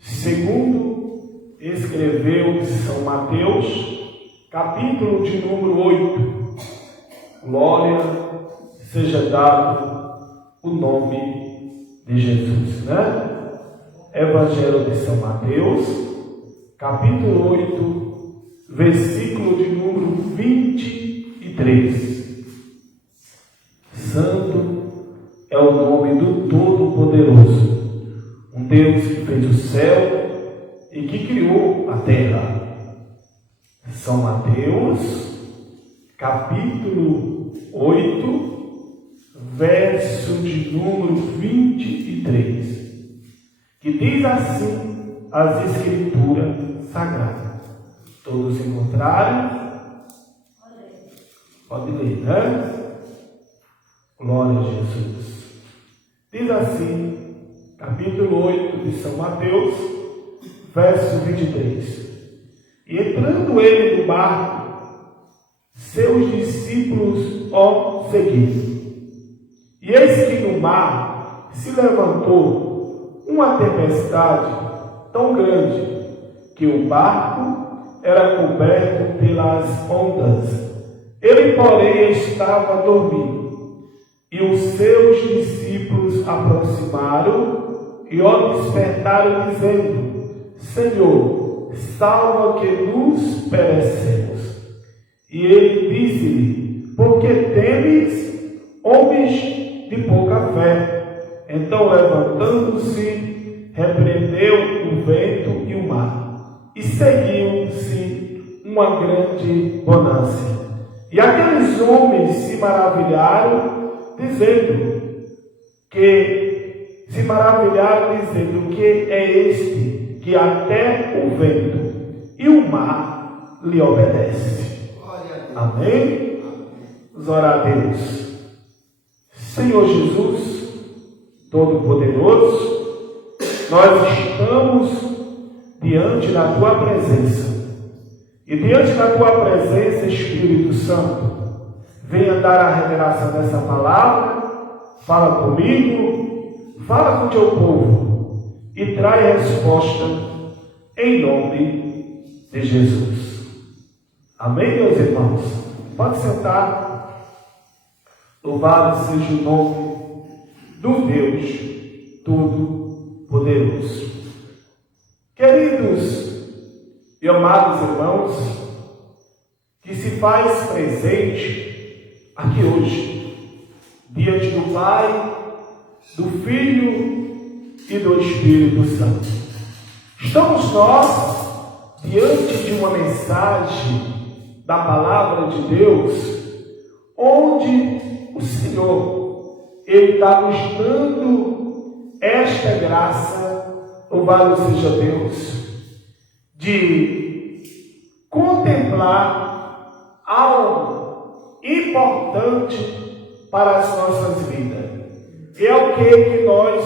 Segundo escreveu São Mateus, capítulo de número 8. Glória seja dado o nome de Jesus, né? Evangelho de São Mateus, capítulo 8, versículo de número 23. Santo é o nome do Todo-Poderoso, um Deus que fez o céu e que criou a terra. São Mateus, capítulo 8, verso de número 23, que diz assim as Escrituras Sagradas. Todos encontraram? Pode ler, né? Glória a Jesus. Diz assim, capítulo 8 de São Mateus, verso 23. E entrando ele no barco, seus discípulos o seguiram. E eis que no mar se levantou uma tempestade tão grande que o barco era coberto pelas ondas. Ele, porém, estava dormindo. E os seus discípulos aproximaram e o despertaram, dizendo: Senhor, salva que nos perecemos. E ele disse-lhe: por que temes, homens de pouca fé? Então, levantando-se, repreendeu o vento e o mar, e seguiu-se uma grande bonança. E aqueles homens se maravilharam, dizendo que é este que até o vento e o mar lhe obedece. Amém? Vamos orar a Deus. Senhor Jesus, Todo-Poderoso, nós estamos diante da Tua presença. E diante da Tua presença, Espírito Santo, venha dar a revelação dessa palavra, fala comigo, fala com o Teu povo e traz resposta em nome de Jesus. Amém, meus irmãos? Pode sentar. Louvado seja o nome do Deus Todo-Poderoso. Queridos e amados irmãos, que se faz presente aqui hoje, diante do Pai, do Filho e do Espírito Santo. Estamos nós diante de uma mensagem da Palavra de Deus, onde o Senhor, Ele está nos dando esta graça, louvado seja Deus, de contemplar algo importante para as nossas vidas. E é o que nós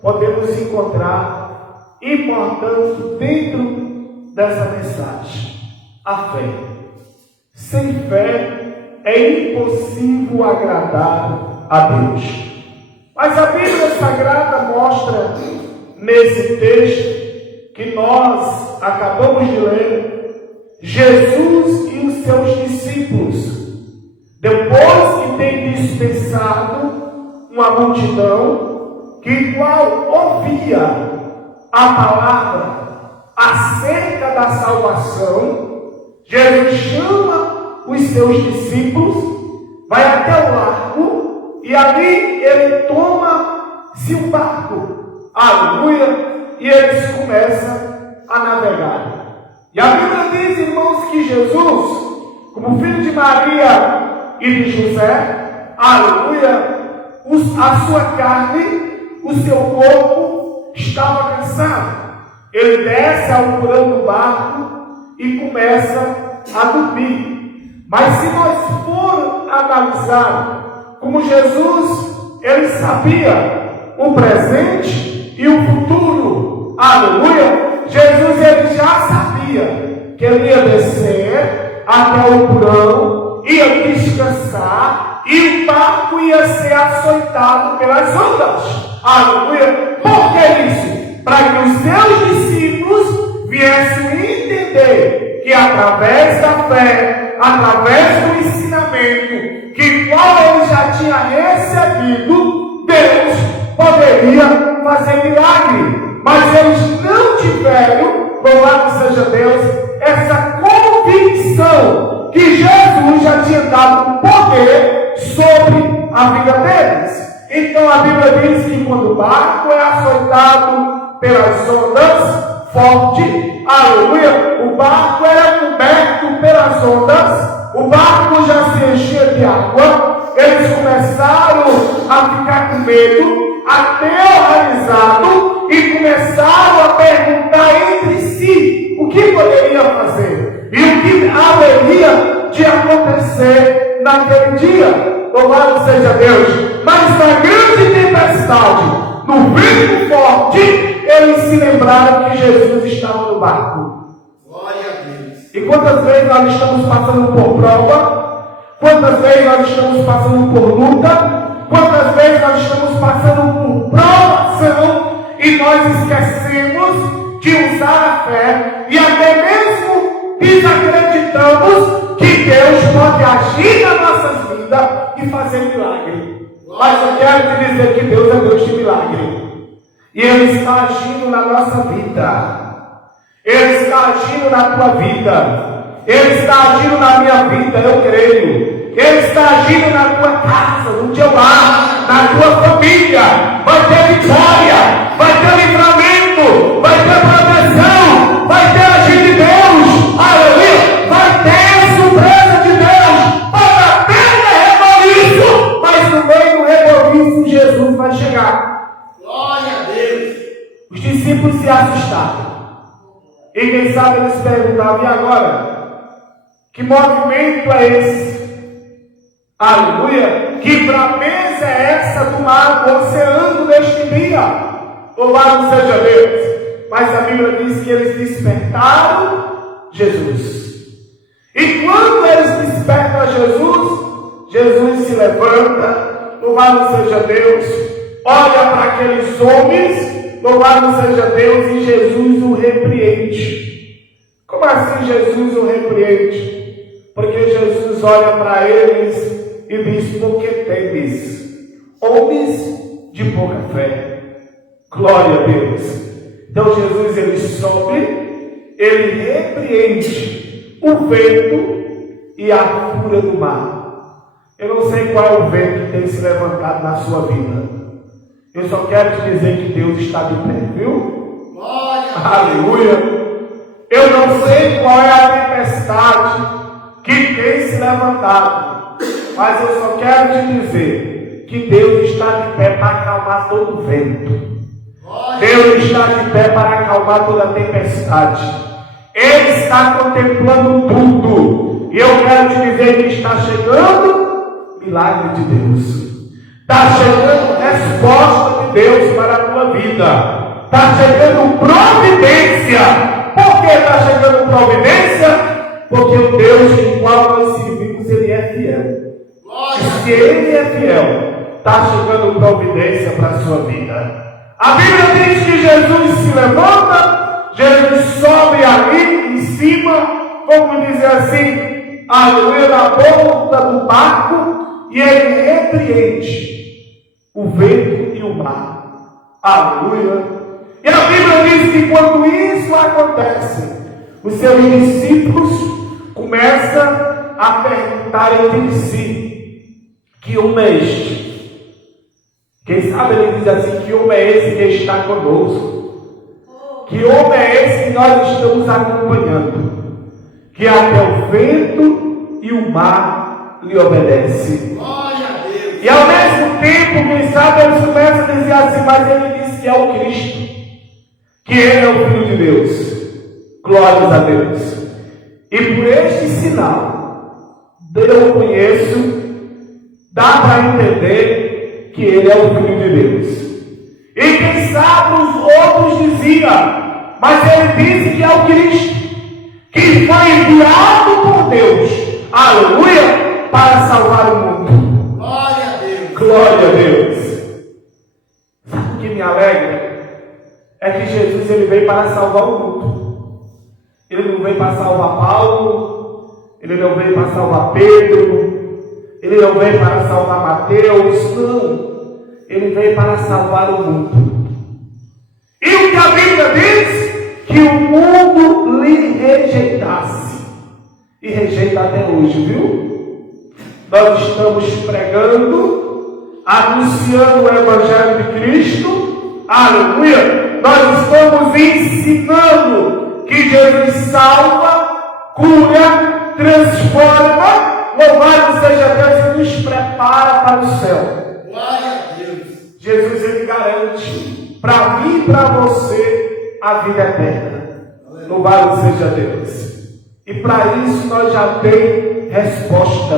podemos encontrar importante dentro dessa mensagem: a fé. Sem fé é impossível agradar a Deus. Mas a Bíblia Sagrada mostra nesse texto que nós acabamos de ler, Jesus e os seus discípulos, depois que tem dispensado uma multidão que igual ouvia a palavra acerca da salvação, Jesus chama os seus discípulos, vai até o largo e ali ele toma-se um barco, aleluia, e eles começam a navegar. E a Bíblia diz, irmãos, que Jesus, como filho de Maria e de José, aleluia, a sua carne, o seu corpo estava cansado. Ele desce ao porão do barco e começa a dormir. Mas se nós formos analisar, como Jesus, ele sabia o presente e o futuro, aleluia, Jesus ele já sabia que ele ia descer até o porão, ia descansar e o barco ia ser açoitado pelas ondas. Aleluia. Por que isso? para que os seus discípulos viessem entender que através da fé, através do ensinamento que qual ele já tinha recebido, Deus poderia fazer milagre. Mas eles não tiveram, louvado seja Deus, essa convicção que Jesus já tinha dado poder sobre a vida deles. Então a Bíblia diz que quando o barco é açoitado pelas ondas forte, aleluia, o barco era coberto pelas ondas, o barco já se enchia de água, eles começaram a ficar com medo, aterrorizados, e começaram a perguntar entre si o que poderia fazer e o que haveria de acontecer naquele dia. Louvado seja Deus. Mas na grande tempestade, no vento forte, eles se lembraram que Jesus estava no barco. Glória a Deus. E quantas vezes nós estamos passando por prova? Quantas vezes nós estamos passando por luta? Quantas vezes nós estamos passando por provação e nós esquecemos de usar a fé e até mesmo desacreditamos que Deus pode agir nas nossas vidas e fazer milagre. Mas eu quero te dizer que Deus é Deus de milagre. E Ele está agindo na nossa vida. Ele está agindo na tua vida. Ele está agindo na minha vida, eu creio. Ele está agindo na tua casa, no teu lar, na tua família. Vai ter vitória, vai ter livramento, vai ter proteção, vai ter agir de Deus, aleluia, vai ter surpresa de Deus. Pode até reboliço, mas no meio do reboliço Jesus vai chegar. Glória a Deus. Os discípulos se assustaram. E quem sabe eles perguntavam: e agora? Que movimento é esse? Aleluia! Que braveza é essa do mar, do oceano neste dia? Louvado seja Deus! Mas a Bíblia diz que eles despertaram Jesus. E quando eles despertam a Jesus, Jesus se levanta, louvado seja Deus, olha para aqueles homens, louvado seja Deus, e Jesus o repreende. Como assim Jesus o repreende? Porque Jesus olha para eles e diz: por que temes, homens de pouca fé? Glória a Deus. Então Jesus, ele sobe, ele repreende o vento e a fúria do mar. Eu não sei qual é o vento que tem se levantado na sua vida. Eu só quero te dizer que Deus está de pé, viu? Glória. Aleluia. Eu não sei qual é a tempestade que tem se levantado, mas eu só quero te dizer que Deus está de pé para acalmar todo o vento. Deus está de pé para acalmar toda a tempestade. Ele está contemplando tudo. E eu quero te dizer que está chegando milagre de Deus. Está chegando resposta de Deus para a tua vida. Está chegando providência. Por que está chegando providência? Porque o Deus em qual nós servimos, Ele é fiel. E se Ele é fiel, está chegando providência para a sua vida. A Bíblia diz que Jesus se levanta, Jesus sobe ali em cima, vamos dizer assim, aleluia, na ponta do barco, e Ele repreende o vento e o mar. Aleluia. E a Bíblia diz que quando isso acontece, os seus discípulos começam a perguntar entre si: que homem é este? Quem sabe ele diz assim: que homem é esse que está conosco? Que homem é esse que nós estamos acompanhando? Que até o vento e o mar lhe obedecem. E ao mesmo tempo, quem sabe eles começam a dizer assim: mas ele diz que é o Cristo, que ele é o Filho de Deus. Glórias a Deus. E por este sinal, eu conheço, dá para entender que ele é o Filho de Deus. E quem sabe os outros diziam: mas ele disse que é o Cristo, que foi enviado por Deus, aleluia, para salvar o mundo. Glória a Deus. Glória a Deus. Sabe o que me alegra? é que Jesus ele veio para salvar o mundo. Ele não veio para salvar Paulo, ele não veio para salvar Pedro, ele não veio para salvar Mateus, não. Ele veio para salvar o mundo. E o que a Bíblia diz? Que o mundo lhe rejeitasse. E rejeita até hoje, viu? Nós estamos pregando, anunciando o Evangelho de Cristo. Aleluia! Nós estamos ensinando que Jesus salva, cura, transforma. Louvado seja Deus e nos prepara para o céu. Glória a Deus. Jesus ele garante para mim e para você a vida eterna. Louvado seja Deus. E para isso nós já temos resposta.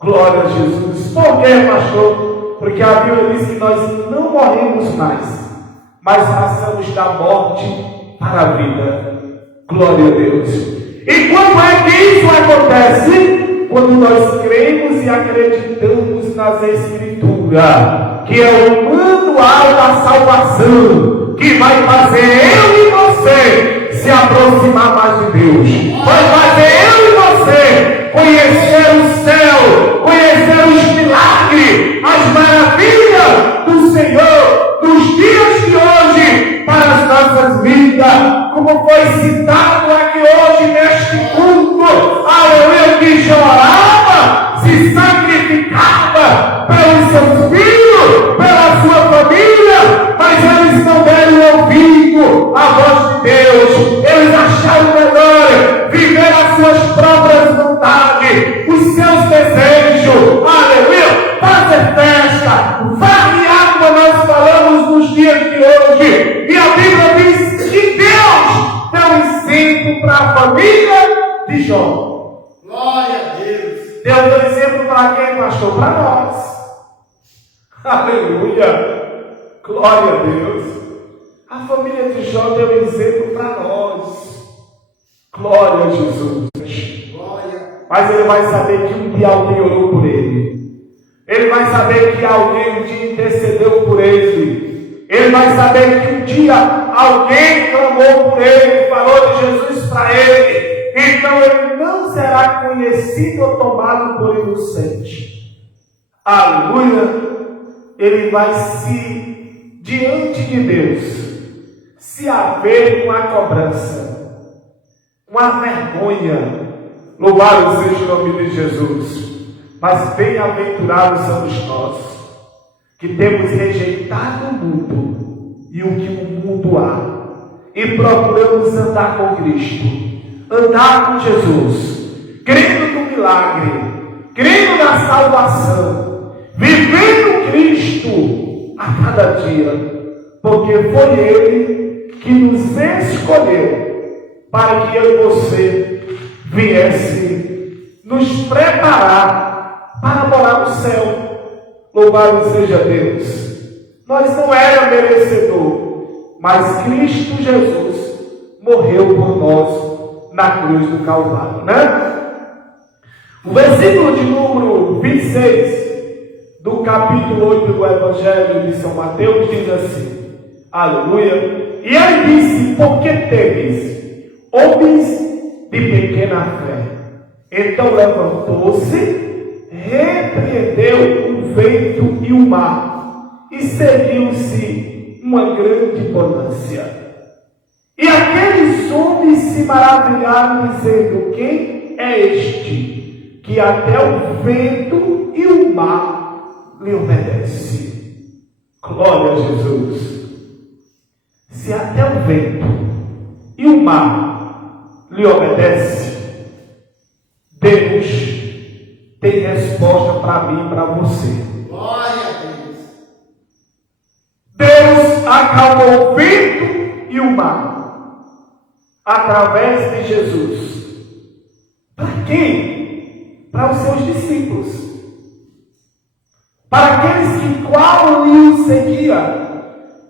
Glória a Jesus. Por quê, pastor? Porque a Bíblia diz que nós não morremos mais, mas passamos da morte para a vida. Glória a Deus. E quando é que isso acontece? Quando nós cremos e acreditamos nas Escrituras, que é o manual da salvação, que vai fazer eu e você se aproximar mais de Deus. Vai fazer eu e você conhecer o céu, conhecer os milagres, as maravilhas do Senhor, nos dias de hoje, para as nossas vidas. Como foi citado aqui hoje neste culto, aleluia, que chorava, se sacrificava pelos seus filhos, pela sua família, mas eles não deram ouvido à voz de Deus. Eles acharam melhor viver as suas próprias vontades, os seus desejos, aleluia, fazer festa, variar como nós falamos nos dias de hoje. E a Bíblia diz que Deus deu um exemplo para a família de Jó. Glória a Deus. Deus deu exemplo para quem, pastor? Para nós. Aleluia. Glória a Deus. A família de Jó deu exemplo para nós. Glória a Jesus. Glória. Mas ele vai saber que um dia alguém orou por ele. Ele vai saber que alguém um dia intercedeu por ele. Ele vai saber que um dia alguém clamou por ele, falou de Jesus para ele. Então ele não será conhecido ou tomado por inocente. Aleluia. Ele vai se, diante de Deus, se haver uma cobrança, uma vergonha. Louvado seja o nome de Jesus. Mas bem-aventurados somos nós, que temos rejeitado o mundo e o que o mundo há, e procuramos andar com Cristo, andar com Jesus, crendo no milagre, crendo na salvação, vivendo Cristo a cada dia, porque foi Ele que nos escolheu para que eu e você viesse nos preparar para morar no céu. Louvado seja Deus. Nós não éramos merecedores, mas Cristo Jesus morreu por nós na cruz do Calvário, né? O versículo de número 26 do capítulo 8 do Evangelho de São Mateus diz assim, aleluia, e ele disse, por que temes, homens de pequena fé? Então levantou-se, repreendeu o vento e o mar, e seguiu-se uma grande bonança. E aqueles homens se maravilharam, dizendo, quem é este, que até o vento e o mar lhe obedece? Glória a Jesus. Se até o vento e o mar lhe obedece, Deus tem resposta para mim e para você. Glória a Deus. Deus acalmou o vento e o mar através de Jesus. Para quem? Para os seus discípulos. Para aqueles que qual o seguia,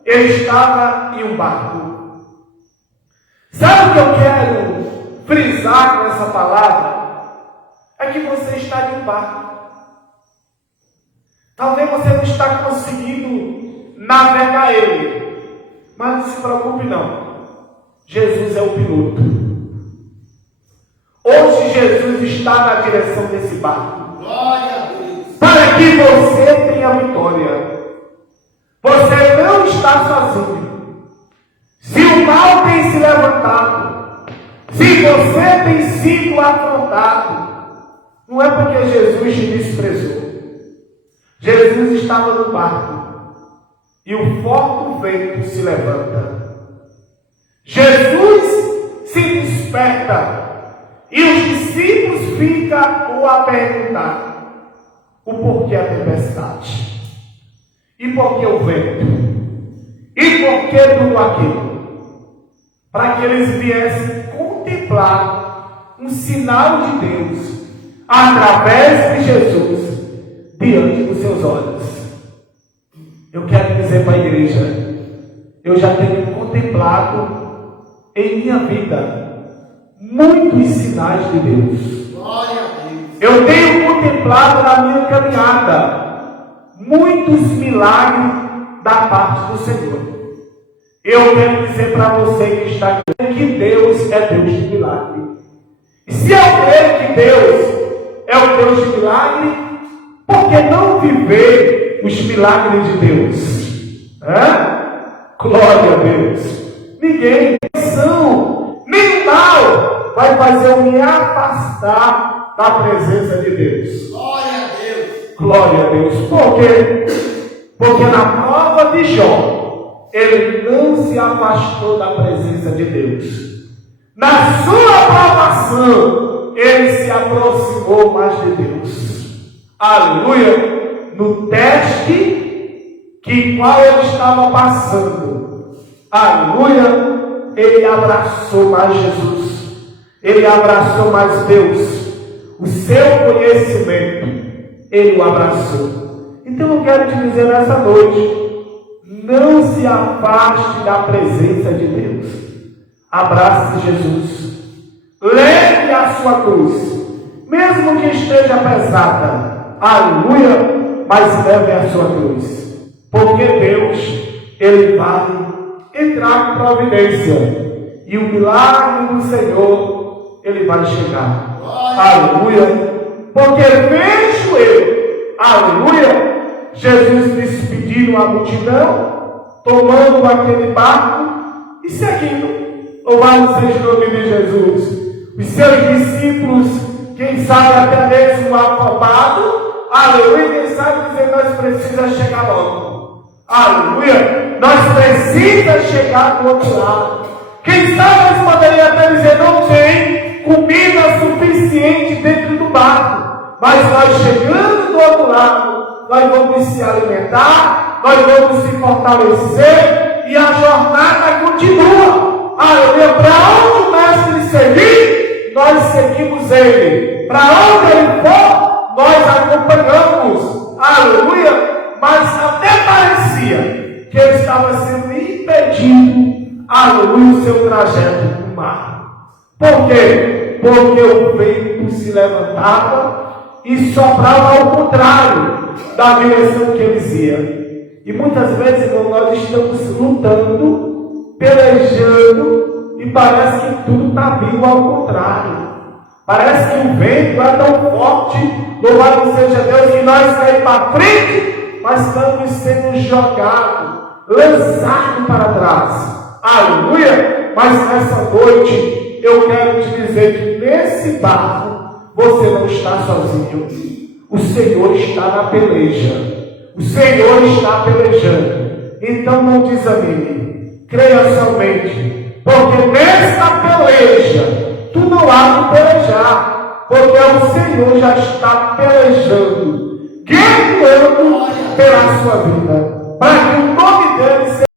ele estava em um barco. Sabe o que eu quero frisar com essa palavra? É que você está em um barco. Talvez você não está conseguindo navegar ele, Mas não se preocupe não. Jesus é o piloto. Hoje Jesus está na direção desse barco. Glória a Deus. Para que você tenha vitória. Você não está sozinho. Se o mal tem se levantado, se você tem sido afrontado, não é porque Jesus te desprezou. Jesus estava no barco e o forte vento se levanta. Jesus se desperta e os discípulos ficam a perguntar o porquê a tempestade. E por que o vento? E por que tudo aquilo? Para que eles viessem contemplar um sinal de Deus através de Jesus diante dos seus olhos. Eu quero dizer para a igreja, eu já tenho contemplado em minha vida muitos sinais de Deus. Glória a Deus. Eu tenho contemplado na minha caminhada muitos milagres da parte do Senhor. Eu quero dizer para você que está aqui que Deus é Deus de milagre. E se eu creio que Deus é o Deus de milagre, por que não viver os milagres de Deus? Glória a Deus. Ninguém, nem o mal vai fazer eu me afastar da presença de Deus. Glória a Deus. Glória a Deus. Por quê? Porque na prova de Jó, ele não se afastou da presença de Deus. Na sua provação, ele se aproximou mais de Deus. Aleluia! No teste que qual ele estava passando, aleluia, ele abraçou mais Jesus. Ele abraçou mais Deus. O seu conhecimento, ele o abraçou. Então eu quero te dizer nessa noite, não se afaste da presença de Deus. Abrace Jesus. Leve a sua cruz, mesmo que esteja pesada. Aleluia, mas leve a sua cruz. Porque Deus, ele vai entrar com providência. E o milagre do Senhor, ele vai chegar. Aleluia. Porque vejo eu, aleluia, Jesus despedindo a multidão, tomando aquele barco e seguindo. Louvado seja o nome de Jesus. Os seus discípulos, quem sabe até mesmo afobados, aleluia, quem sabe dizer, nós precisamos chegar logo. Aleluia, nós precisamos chegar do outro lado. Quem sabe nós poderíamos até dizer, não tem comida suficiente dentro do barco, mas nós chegando do outro lado, nós vamos se alimentar, nós vamos se fortalecer e a jornada continua. Aleluia, para onde o mestre seguir, nós seguimos ele. Para onde ele for, nós acompanhamos. Aleluia, mas até parecia que ele estava sendo impedido, aleluia, o seu trajeto no mar. Por quê? Porque o vento se levantava e soprava ao contrário da direção que eles iam. E muitas vezes, irmão, nós estamos lutando, pelejando, e parece que tudo está vindo ao contrário. Parece que o vento é tão forte, louvado seja Deus, que nós caímos para frente, mas estamos sendo jogados, lançados para trás. Aleluia! Mas nessa noite, eu quero te dizer que nesse barco, você não está sozinho. O Senhor está na peleja. O Senhor está pelejando. Então não desanime. Creia somente. Porque nessa peleja, tu não há que pelejar. Porque o Senhor já está pelejando, guerreando pela sua vida. Para que o nome dele seja